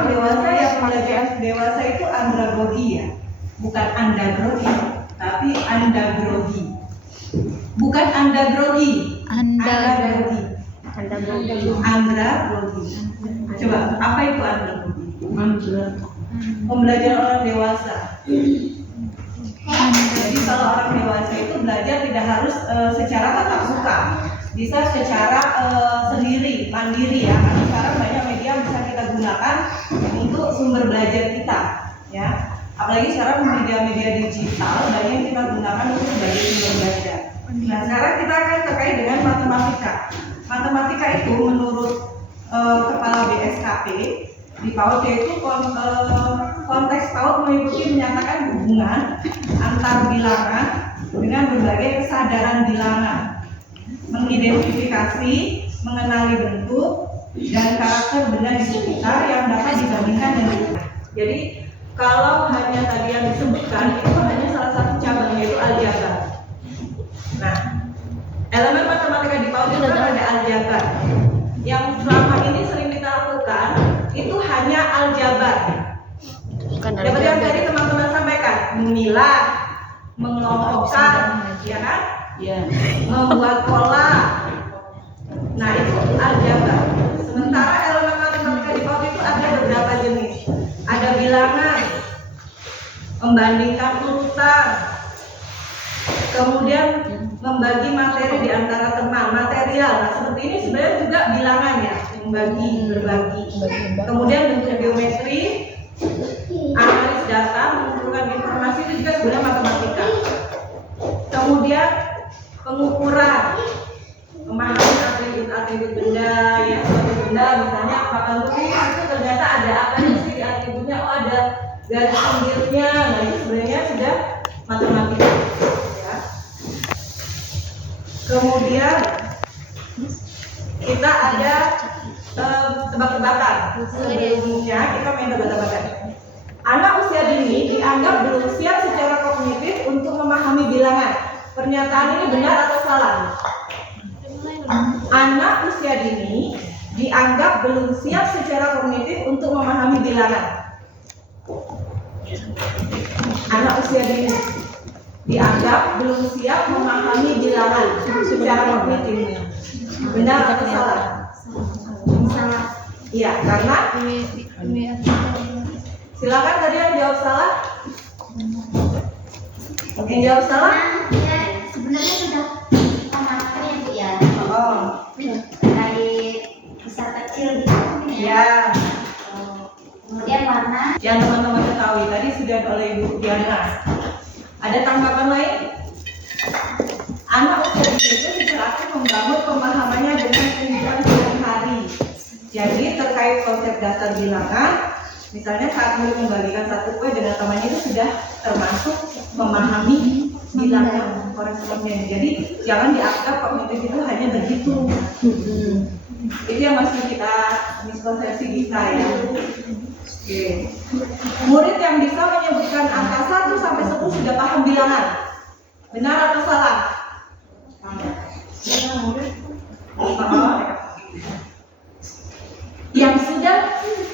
orang dewasa yang belajar dewasa itu andragogi ya, bukan andagrogi, tapi andagrogi, bukan andagrogi, andagrogi. Andragogi. Coba, apa itu andragogi? Pembelajaran orang dewasa. Jadi kalau orang dewasa itu belajar tidak harus secara tatap muka, bisa secara sendiri, mandiri ya. Karena sekarang banyak media yang bisa kita gunakan untuk sumber belajar kita, ya. Apalagi sekarang media-media digital banyak yang kita gunakan untuk sebagai sumber belajar. Nah, sekarang kita akan terkait dengan matematika. Matematika itu menurut Kepala BSKP di PAUD yaitu konteks PAUD mengikuti menyatakan hubungan antar bilangan dengan berbagai kesadaran bilangan, mengidentifikasi, mengenali bentuk dan karakter benda di sekitar yang dapat dibandingkan dengan kita. Jadi kalau hanya tadi yang disebutkan itu hanya salah satu cabang yaitu aljabar. Nah, elemen matematika di PAUD itu kan ada aljabar. Yang selama ini sering kita lakukan itu hanya aljabar. Seperti yang tadi teman-teman sampaikan, memilah, mengelompokkan, ya kan? Ya. Membuat pola. Nah, itu aljabar. Sementara elemen matematika di PAUD itu ada beberapa jenis. Ada bilangan, membandingkan urutan, kemudian membagi materi di antara teman, material. Nah, seperti ini sebenarnya juga bilangan ya, membagi, berbagi. Kemudian bentuk geometri, analis data, mengumpulkan informasi itu juga sebenarnya matematika. Kemudian pengukuran, memahami atribut-atribut benda, ya, suatu benda misalnya papan tulis itu ternyata ada apa sih atributnya, oh ada garis pinggirnya. Nah, itu sebenarnya sudah matematika. Kemudian kita ada tebak-tebakan. Sebelumnya kita main tebak-tebakan. Anak usia dini dianggap belum siap secara kognitif untuk memahami bilangan. Pernyataan ini benar atau salah? Anak usia dini dianggap belum siap secara kognitif untuk memahami bilangan. Anak usia dini dianggap belum siap memahami bilangan secara kognitif. Benar atau salah? Salah. Iya, karena silakan tadi yang jawab salah. Yang jawab salah? Ya, sebenarnya sudah materi ya, Bu ya. Oh. Terkait besar kecil gitu Ya. Kemudian warna. Yang teman-teman ketahui tadi sudah oleh Ibu Diana. Ada tanggapan lain? Anak usia dini itu secara aktif membangun pemahamannya dengan kehidupan sehari-hari. Jadi terkait konsep dasar bilangan, misalnya saat membalikan satu kue dengan temannya itu sudah termasuk memahami bilangan koresponden. Jadi jangan dianggap kognitif itu hanya begitu. Itu yang masih kita miskonsepsi kita ya. Oke. Murid yang bisa menyebutkan angka 1 sampai 10 sudah paham bilangan. Benar atau salah? Yang sudah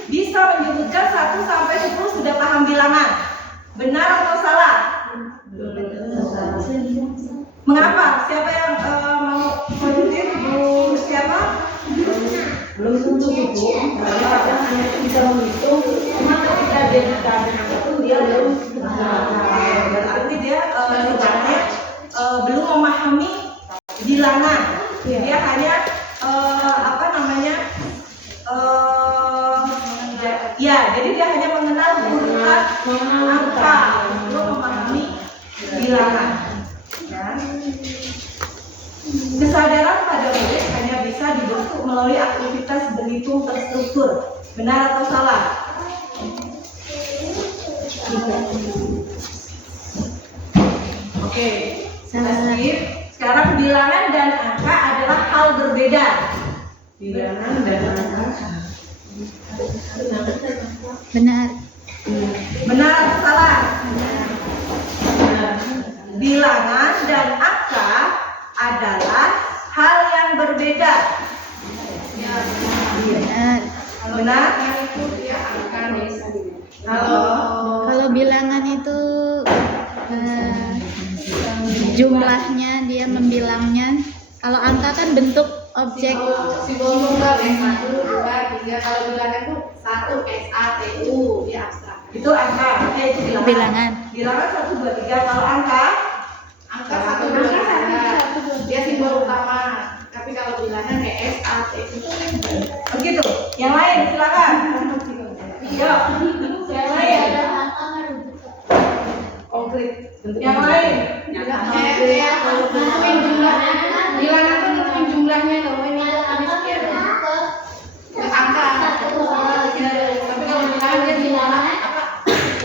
bisa menyebutkan 1 sampai 10 sudah paham bilangan. Benar atau salah? Mengapa? Siapa yang mau positif? Bu siapa? Belum tentu Bu. Kadang hanya bisa menghitung, cuma ketika dia ditanya angka pun dia belum. Berarti dia sebenarnya belum memahami bilangan. Dia hanya ya, jadi dia hanya mengenal urutan angka, belum memahami bilangan. Ya. Kesadaran pada murid hanya bisa dibentuk melalui aktivitas berhitung terstruktur. Benar atau salah? Oke, skip. Sekarang bilangan dan angka adalah hal berbeda. Bilangan dan angka. Benar. Benar atau salah? Bilangan dan angka adalah hal yang berbeda. Benar. Benar? Itu dia angka desa. Kalau bilangan itu jumlahnya dia membilangnya. Kalau angka kan bentuk objek. Simbol tunggal ya, 1, 2, 3. Kalau bilangan itu 1 SATU, dia abstrak. Itu angka, oke itu bilangan. Bilangan. Bilangan 1, 2, 3. Kalau angka Angka 1, 2, 3. Dia simbol utama. Tapi kalau bilangan kayak SATU. begitu. Yang lain silakan. Yuk, yang lain. Konkret. Yang lain. Ya, tentuin jumlahnya. Bilangan tuh tentuin jumlahnya loh. Ini sekian. Nggak angka. Tapi kalau bilangan dia simbol apa?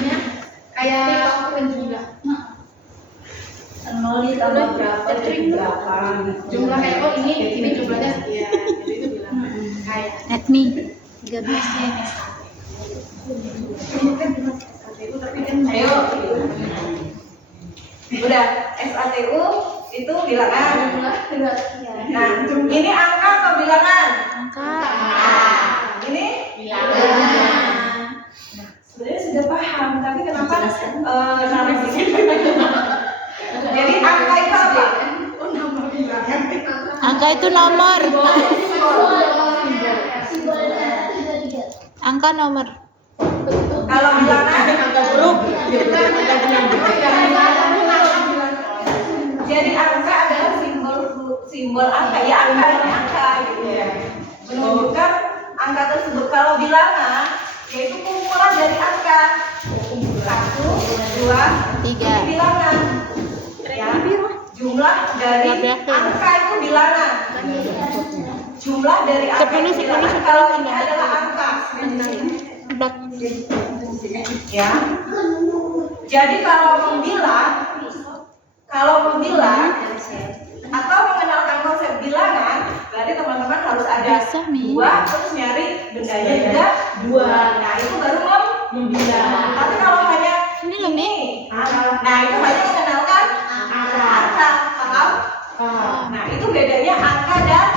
Ini kayak jumlah. Nol ditambah berapa dari berapa? Jumlah kayak oh ini jumlahnya sekian. Jadi itu bilangan. Kayak Etni 13 ya. SATU tapi kan Ayo. Udah, SATU itu bilangan. Nah, ini angka atau bilangan? Angka. Ini sebenarnya sudah paham, tapi kenapa narasi? Jadi angka itu apa? Angka itu nomor. Angka nomor. Kalau bilangan angka huruf. Jadi angka adalah simbol angka ya, angka ini angka gitu ya. Menunjukkan angka tersebut. Kalau bilangan yaitu kumpulan dari angka 1, 2, 3. Ini bilangan. Ya, jumlah dari angka itu bilangan. Jumlah dari angka itu bilangan. Kalau ini adalah angka. Ya. Jadi kalau membilang atau mengenalkan konsep bilangan, berarti teman-teman harus ada dua, terus nyari bendanya juga dua. Nah itu baru membilang. Tapi kalau hanya ini, nah itu hanya mengenalkan angka, paham? Nah itu bedanya angka dan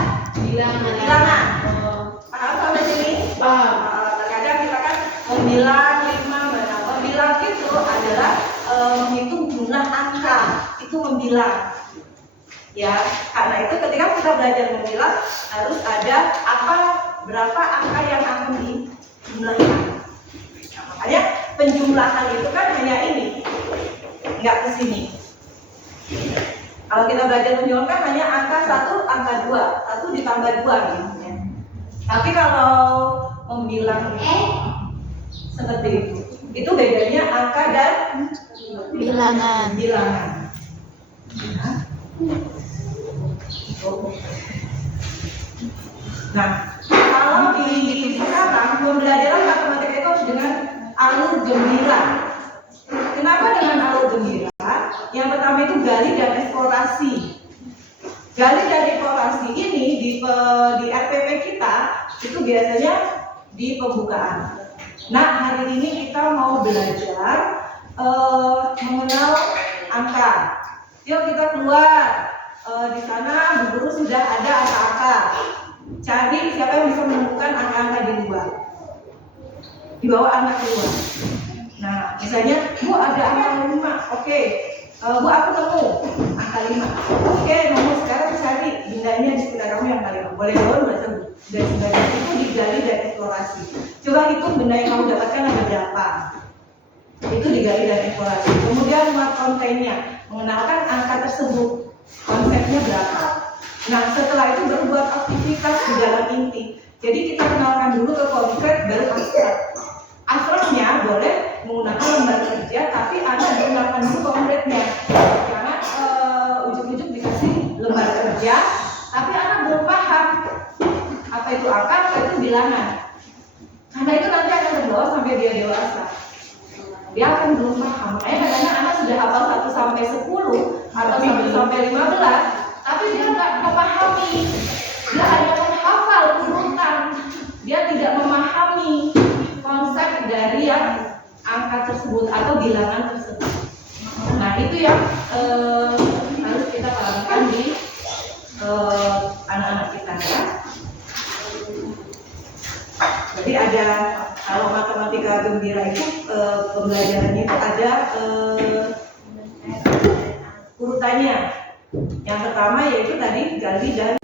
bilangan. Paham sampai sini? Terkadang kita kan membilang 5, membilang itu adalah menghitung jumlah angka, itu membilang. Ya, karena itu ketika kita belajar membilang harus ada berapa angka yang akan dijumlahkan. Nah, makanya penjumlahan itu kan hanya ini, nggak ke sini. Kalau kita belajar menjumlahkan hanya angka 1, angka 2, 1 ditambah 2 gitu ya. Tapi kalau membilang seperti itu bedanya angka dan Bilangan. Nah, kalau di sekarang pembelajaran matematika itu harus dengan alur gembira. Kenapa dengan alur gembira? Yang pertama itu gali dan eksplorasi. Gali dan eksplorasi ini di RPP kita itu biasanya di pembukaan. Nah, hari ini kita mau belajar mengenal angka. Yuk kita keluar. Di sana Bu Guru sudah ada angka-angka. Cari siapa yang bisa menemukan angka-angka di luar. Di bawah angka keluar. Nah, misalnya Bu ada angka 5. Oke. Bu aku nemu angka 5. Oke, nemu sekarang cari bendanya di sekitar kamu yang angka 5. Boleh bawa baca Bu. Dan sebagainya itu digali dan eksplorasi. Coba hitung benda yang kamu dapatkan ada berapa. Itu digali dan eksplorasi. Kemudian muat kontennya, mengenalkan angka tersebut. Konsepnya berapa? Nah setelah itu baru buat aktivitas di dalam inti. Jadi kita kenalkan dulu ke konkret baru abstrak. Abstraknya boleh menggunakan lembar kerja, tapi Anda gunakan dulu konkretnya. Jangan ujuk-ujuk dikasih lembar kerja, tapi Anda belum paham apa itu angka, apa itu bilangan. Karena itu nanti akan terbawa sampai dia dewasa. Dia akan belum paham. Makanya kadang-kadang anak sudah hafal 1 sampai 10 atau 1 sampai 15, tapi dia nggak memahami. Dia hanya menghafal urutan. Dia tidak memahami konsep dari yang angka tersebut atau bilangan tersebut. Nah itu yang harus kita pahamkan di anak-anak kita ya. Jadi ada, kalau matematika gembira itu pembelajarannya itu ada urutannya. Yang pertama yaitu tadi ganti dan